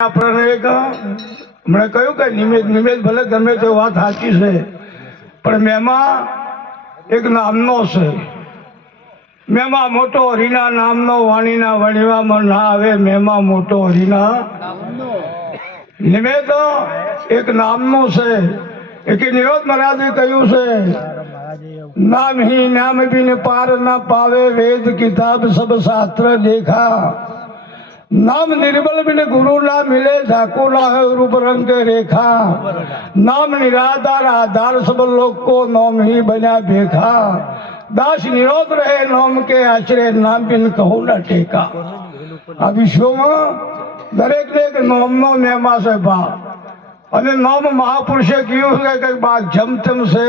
આપણને એક હમણાં કહ્યું કે નિમેષ ભલે ગમે તે વાત સાચી છે, પણ મેમાં એક નામનો છે. મેમાં મોટો હરિના નામનો વાણીના વણવામાં ના આવે. મેમાં મોટો હરિના નિમેષ એક નામનું છે. એક નિરોધ મહારાજે કહ્યું છે, નામ ही नाम बिन पार न पावे, वेद किताब सब शास्त्र देखा. नाम निर्बल बिन गुरु ना मिले, झाको ना है रूप रंग के रेखा. नाम निराधार आधार सब लोग को, नाम ही बना भेखा. दास निरोध रहे नाम के आश्रय, नाम बिन कहू न टेका. આ વિશ્વમાં દરેક ને એક નામનો મહિમા છે બા. અને નામ મહાપુરુષે કહ્યું છે કે બા જમતમ છે.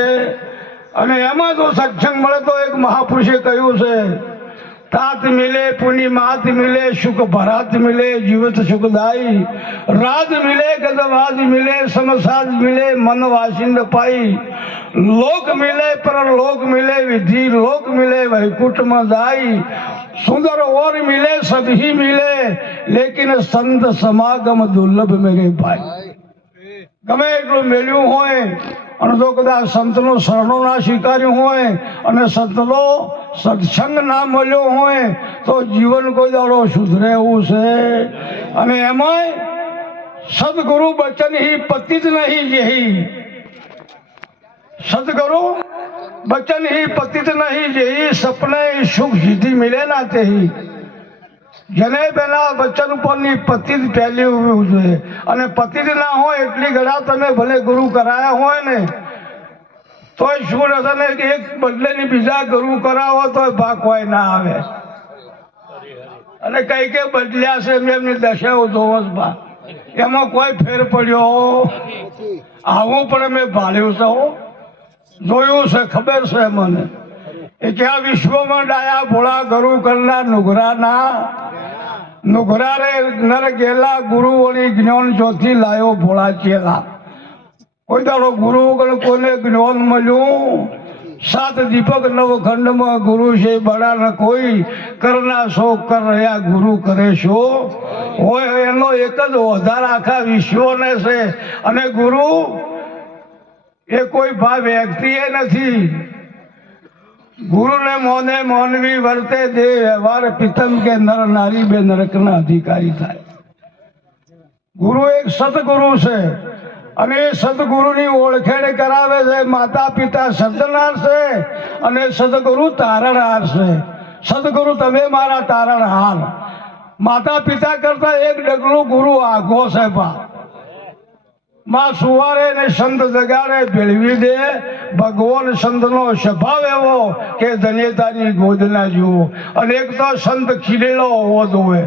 અને એમાં જો સત્સંગ મળે તો એક મહાપુરુષે કહ્યું છે, तात मिले पुनि मात मिले, सुख भरात मिले जीवित सुखदाई. राज मिले गजवाज मिले, समसाज मिले मन वासिंद पाई. लोक मिले पर लोक मिले, विधि लोक मिले वैकुंठ में जाई. सुंदर और मिले सभी मिले, लेकिन संत समागम दुर्लभ मेरे भाई. गमे એટલું મેળ્યું હોય અને જો કદાચ સંતનો શરણો ના સ્વીકાર્યું હોય અને સંતનો સત્સંગ ના મળ્યો હોય તો જીવન કોઈ દાડો સુધરે એવું છે. અને એમાંય સદગુરુ બચન ही पतित नहीं जेही. सदगुरु बचन ही पतित नहीं जेही, सपने सुख सिद्धि मिले ना तेही. જેને પેલા વચન ઉપરની પતિત પહેલી હોવી જોઈએ. અને પતિત ના હોય એટલી ઘણા તમે ભલે ગુરુ કરાયા હોય ને તોય શું રસને એક બદલે ની બીજા ગુરુ કરાવો તો ભાગ હોય ના આવે. અને કઈ કે બદલ્યા છે એમની દશાઓ જોવો બા, એમાં કોઈ ફેર પડ્યો આવું પણ મેં ભાળ્યું છે, જોયું છે, ખબર છે મને. એ કે આ વિશ્વમાં ડાયા ભોળા ગુરુ કરનાર નુઘરા રે નર ગેલા, ગુરુ વળી જ્ઞાન ચોથી લાયો ભોળા ચેલા. કોઈ દાડો ગુરુ વગર કોને જ્ઞાન મળ્યું? સાત દીપક નવખંડમાં ગુરુ છે બડા ન કોઈ, કરના શો કર રહ્યા ગુરુ કરે શો. હોય એનો એક જ વધાર આખા વિશ્વને છે. અને ગુરુ એ કોઈ ભાવ વ્યક્તિ એ નથી. गुरु ने मोने मोनवी वर्ते दे व्यवहार, पितम के नर नारी बे नरकना अधिकारी થાય. ગુરુ એક સદગુરુ છે અને એ સદગુરુની ઓળખેણ કરાવે છે. માતા પિતા સર્જનાર છે અને સદગુરુ તારણહાર છે. સદગુરુ તમે મારા તારણહાર. માતા પિતા કરતા એક ડગલું ગુરુ આગો છે બા. માં સુવારે ને સંત જગાડે ભેળવી દે. ભગવાન સંતનો સ્વભાવ એવો કે ધન્યતાની ગોદના જુઓ. અને એક તો સંત ખીલેલો હોવો જોઈએ.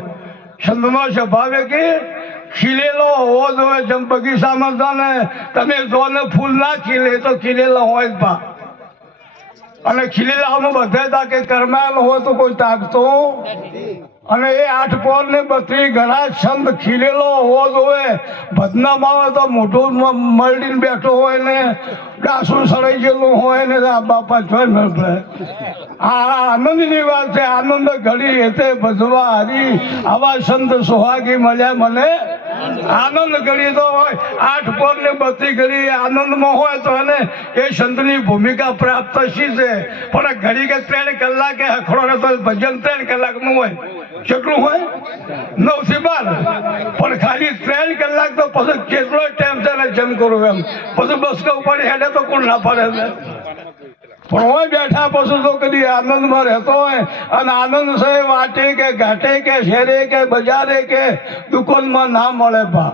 સંતનો સ્વભાવ એ કે ખીલેલો હોવો જોઈએ. જેમ બગીચામાં તો ને તમે જો ને ફૂલ ના ખીલે તો ખીલેલા હોય જ પા. અને ખીલેલામાં બધે તાકે કરમાયેલો હોય તો કોઈ તાકતો. અને એ 8 પોર ને 32 ઘણા સંત ખીલેલો હોવો જોઈએ. ભજનામાં આવે તો મોઢું મરડીને બેઠો હોય ને ડાસું સડાઈ ગયેલું હોય ને આ બાપા જોઈ મળે. આ આનંદની વાત છે. આનંદ ઘડી હેતે ભજવા હરી, આવા સંત સુહાગી મળ્યા મને આનંદ ઘડી. તો હોય 8 પોર ને 32 ઘડી આનંદમાં હોય તો એને એ સંતની ભૂમિકા પ્રાપ્ત શી છે. પણ ઘડી કે 3 કલાકે હખડો ને તો ભજન 3 કલાકનું હોય. કેટલું હોય? 9 થી 12. પણ ખાલી 3 કલાક તો પછી કેટલો ટાઈમ છે ને જેમ કરું એમ. પછી બસ કે ઉપર હેડે તો કોણ ના પડે છે. પણ હોય બેઠા પછી તો કદી આનંદમાં રહેતો હોય. અને આનંદ છે વાટે કે ઘાટે કે શહેરે કે બજારે કે દુકાનમાં ના મળે બા.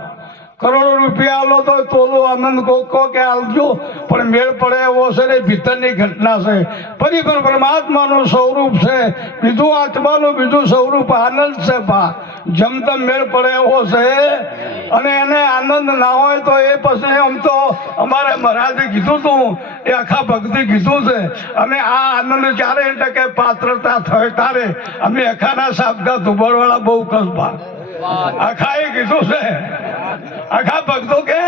કરોડો રૂપિયા આલો તો તોલો આનંદ કોકો કે આલજો પણ મેળ પડે એવો છે ને ભીતરની ઘટના છે. પરિપર પરમાત્માનું સ્વરૂપ છે, બીજું આત્માનું બીજું સ્વરૂપ આનંદ છે બા. જમતમ મેળ પડે એવો છે. અને એને આનંદ ના હોય તો એ પછી આમ તો અમારે મહારાજે કીધું હતું, એ આખા ભક્તિ કીધું છે. અમે આ આનંદ 4% પાત્રતા થાય તારે અમે આખાના સાબકા ધુબડવાળા બહુ કસબા આખા એ કીધું છે. આખા ભક્તો કે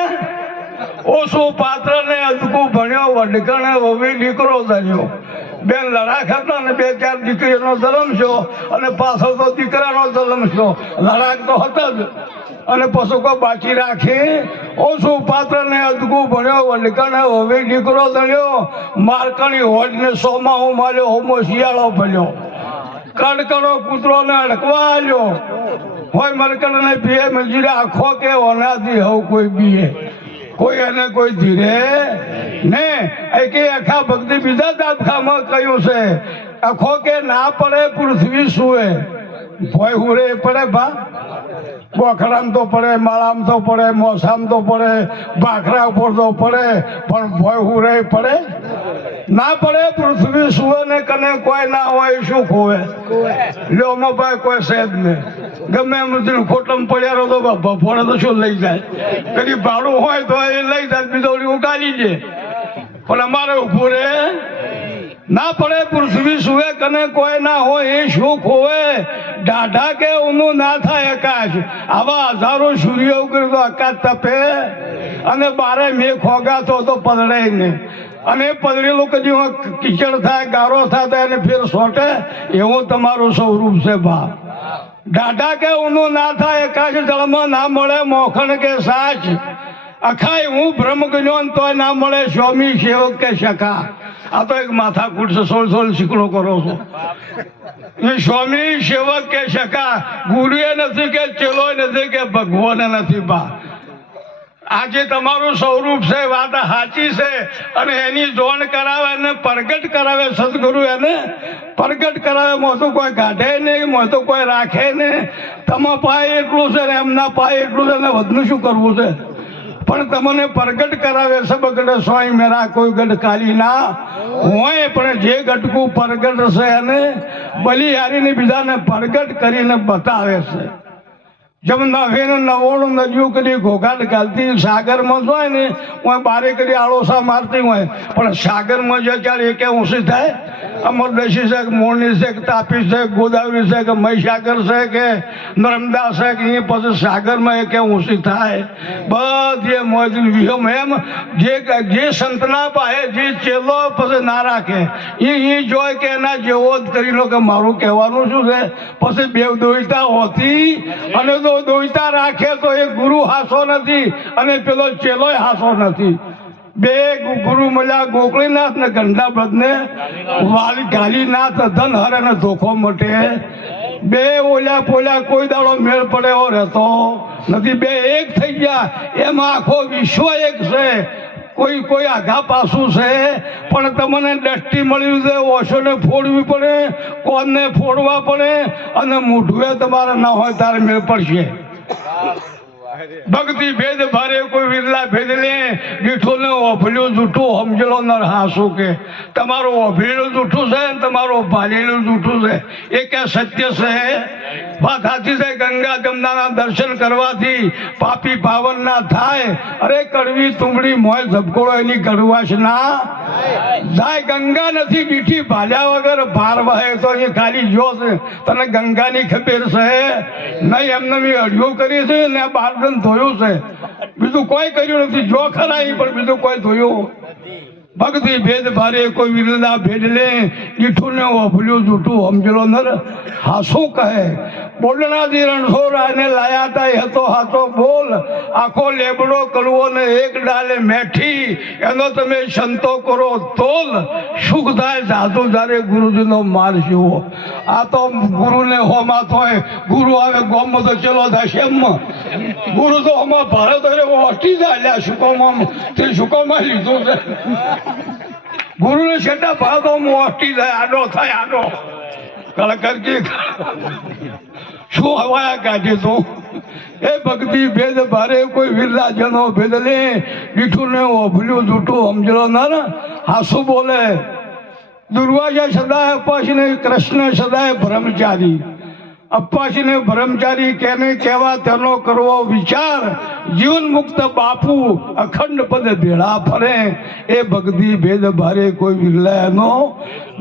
ઓછું પાત્ર ને અદકું ભણ્યો, વડકણે વવી દીકરો ધર્યો. બેન લડાખ હતા ને 2-4 દીકરીનો જન્મ છો અને પાછળ તો દીકરાનો જન્મ છો. લડાખ તો હતા જ. અને પછી કોઈ બાચી રાખે ઓછું પાત્ર ને અદગું ભણ્યો વડકાને હવે દીકરો ધણ્યો મારકણી હોડને સોમાં હું માલ્યો હોમો શિયાળો ભલ્યો કડકડો કૂતરો ને અડકવા આવ્યો હોય મરકડ ને પીએ મજૂરી આખો કે ઓનાથી હવ કોઈ બીએ કોઈ એને કોઈ ધીરે ને કે આખા ભક્તિ બીજા દાબખામાં કહ્યું છે આખો કે ના પડે પૃથ્વી સુએ ભોય હુરે પડે ભા બોખડામ તો પડે માળામ તો પડે મોસામ તો પડે ભાખરા ઉપર તો પડે પણ ભોય હુરે પડે ના પડે પૃથ્વી સુવે ને કને કોઈ ના હોય શું ખોવે લ્યો ભાઈ કોઈ છે જ નહીં ગમે એમ ખોટમ પડ્યા તો ભફોડે તો શું લઈ જાય કદી ભાડું હોય તો એ લઈ જાય બીજો ઉગાડી દે પણ અમારે ઉભું રે ના પડે પૃથ્વી સુવે કને કોઈ ના હોય એ શું ખોવે ડાઢા કે ઊનું ના થાય આકાશ આવા હજારો સૂર્ય ઉગરે તો આકાશ તપે અને બારે મેં ખોગાતો તો પલળે ને અને પલળેલું કદી કીચડ થાય ગારો થાય એને ફેર સોટે એવું તમારું સ્વરૂપ છે બા ડાઢા કે ઊનું ના થાય આકાશ જળમાં ના મળે મોખણ કે સાચ અખાય હું બ્રહ્મ ગયો તોય ના મળે સ્વામી સેવક કે શકા આ તો એક માથા કૂટશે સોળ શીકડો કરો છો એ સ્વામી સેવક કે શકા ગુરુએ નથી કે ચેલોય નથી કે ભગવાને નથી બા આજે તમારું સ્વરૂપ છે વાત સાચી છે અને એની જોણ કરાવે અને પ્રગટ કરાવે સદગુરુ એને પ્રગટ કરાવે મોં તો કોઈ કાઢે નહીં મોં તો કોઈ રાખે નહીં તમા પાય એટલું છે ને એમના પાય એટલું છે ને વધુ શું કરવું છે પણ તમને પ્રગટ કરાવે સબ ગઢ સ્વાય મેરા કોઈ ગઢ કાલી ના હોય પણ જે ગટકું પ્રગટ છે એને બલિહારીને બીજાને પ્રગટ કરીને બતાવે છે જબ નવે ને 99 નદીઓ કદી ઘોઘાટ ઘાલતી સાગરમાં જોય ને હું બારે કદી આળોસા મારતી હોય પણ સાગરમાં જે ત્યારે એકે ઊંચી થાય અમરદેશી છે કે મોરણી છે કે તાપી છે ગોદાવરી છે કે મહીસાગર છે કે નર્મદા છે કે એ પછી સાગરમાં એકે ઊંચી થાય બધી મોજની વિહમ એમ જે સંતના પાસે જે ચેલો પછી ના રાખે એ જોય કે એના જેવો જ કરી લો કે મારું કહેવાનું શું છે પછી બે દોઈતા હોતી અને તો દોઈતા રાખે તો એ ગુરુ હાસો નથી અને પેલો ચેલોય હાસો નથી બે ગુરુ મળ્યા ગોકળીનાથ ને ગંડાબ્રત ને વાલી ગાલીનાથ ધન હરે ને ધોખો મટે બે ઓલ્યા પોલ્યા કોઈ દાડો મેળ પડે એવો રહેતો નથી બે એક થઈ ગયા એમાં આખો વિશ્વ એક છે કોઈ કોઈ આઘા પાસું છે પણ તમને દ્રષ્ટિ મળ્યું છે ઓશોને ફોડવી પડે કોનને ફોડવા પડે અને મૂઠુએ તમારે ના હોય તારે મેળ પડશે ભક્તિ ભેદ ભારે કોઈ વિરલા ભેદ લે દીઠો ને ઓભલ્યું જૂઠું સમજેલો નર હાસું કે તમારું ઓભળેલું જૂઠું છે ને તમારું ભાલેલું જૂઠું છે એ કે સત્ય છે વાત સાચી છે ગંગા જમનાના દર્શન કરવાથી પાપી પાવન ના થાય અરે કડવી તુંબડી મોય ઝબકોળો એની કડવાશ ના જાય ગંગા નથી બીઠી ભાલ્યા વગર ભાર વહે તો એ ખાલી જો છે તને ગંગાની ખબર છે નહીં એમને મેં અડિયો કરી છે ને બારદન ધોયું છે બીજું કોઈ કર્યું નથી જો ખરા પણ બીજું કોઈ ધોયું ભક્તિ ભેદ ભારે કોઈ વિરલા ભેદ લે દીઠું ને ઓભલ્યું જૂઠું સમજેલો નર હાસું કહે બોલનાથી રણછોડરાને લાયા તા એ હતો હાથો બોલ આખો લેબડો કડવો ને એક ડાલે મેઠી એનો તમે સંતો કરો તોલ સુખ થાય સાધુ જ્યારે ગુરુજીનો માર જીવો આ તો ગુરુને હોમાં થાય ગુરુ આવે ગોમમાં તો ચલો થાય શેમમાં ગુરુ તો હોમાં ભારત ઓટી જાય શુકોમાં તે શુકોમાં લીધું છે ગુરુને છેટા ભારતો ઓટી જાય આડો થાય આડો કલાકાર શું હવાયા કાઢે તો એ ભક્તિ ભેદ ભારે કોઈ વિરલા જનો ભેદ લે દીઠું ને ઓભલ્યું જૂઠું સમજેલો નર હાસુ બોલે દુર્વાસા સદાય અપાસીને કૃષ્ણ સદાય બ્રહ્મચારી અપાસીને બ્રહ્મચારી કેને કહેવા તેનો કરવો વિચાર જીવન મુક્ત બાપુ અખંડ પદ ભેળા ફરે એ ભક્તિ ભેદ ભારે કોઈ વિરલાનો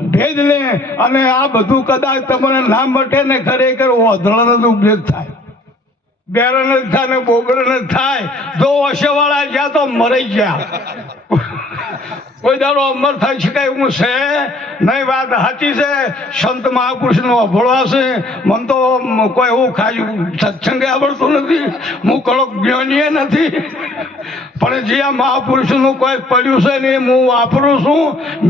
ભેદ લે અને આ બધું કદાચ તમને ના મટે ને ખરેખર ઓધળનો જ ઉપદેશ થાય બેરણ જ થાય ને બોગરણ જ થાય જો ઓશેવાળા જ્યાં તો મરી ગયા કોઈ દાડો અમર થઈ શકાય એવું છે નહીં. વાત સાચી છે. સંત મહાપુરુષનો અભળવા છે. મને તો કોઈ એવું ખાલી સત્સંગે આવડતું નથી. હું કડક જ્ઞાનીય નથી. પણ જે આ મહાપુરુષનું કોઈ પડ્યું છે ને હું વાપરું છું.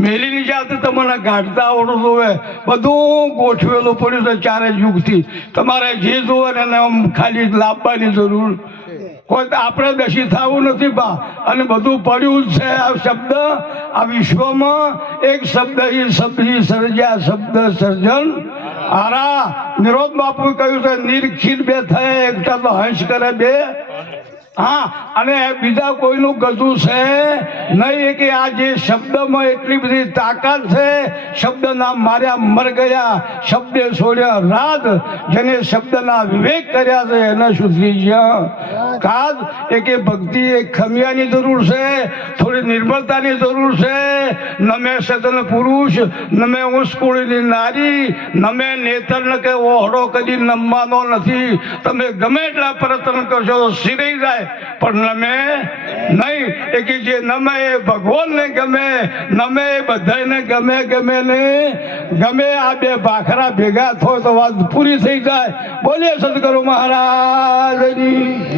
મેલીની જાતે તમને ગાંઠતા આવડતું હોય. બધું ગોઠવેલું પડ્યું છે ચારે યુગથી. તમારે જે જોવે ને એને ખાલી લાવવાની જરૂર. કોઈ આપણે દશી થવું નથી બા. અને બધું પડ્યું જ છે. આ શબ્દ આ વિશ્વમાં એક શબ્દ શબ્દ સર્જ્યા શબ્દ સર્જન આરા. નિરોધ બાપુ કહ્યું છે નિરખીર બે થાય એકતા તો હંસ કરે બે. હા, અને બીજા કોઈનું ગજું છે નહીં કે આ જે શબ્દમાં એટલી બધી તાકાત છે. શબ્દના માર્યા મર ગયા, શબ્દે છોડ્યા રાત. જેને શબ્દના વિવેક કર્યા છે એને સુધરી ગયા કાદ. એક ભક્તિ એક ખમિયાની જરૂર છે, થોડી નિર્મળતાની જરૂર છે. નમે સદન પુરુષ, નમે ઉસ્કુળીની નારી, નમે નેતર ન કે ઓહડો કદી નમવાનો નથી. તમે ગમે એટલા પ્રયત્ન કરશો સિરાઈ જાય પણ નમે નહીં. એ કે જે નમે એ ભગવાનને ગમે, નમે એ બધાને ગમે. ગમે ને ગમે આ બે ભાખરા ભેગા થાય તો વાત પૂરી થઈ જાય. બોલીએ સદગુરુ મહારાજની.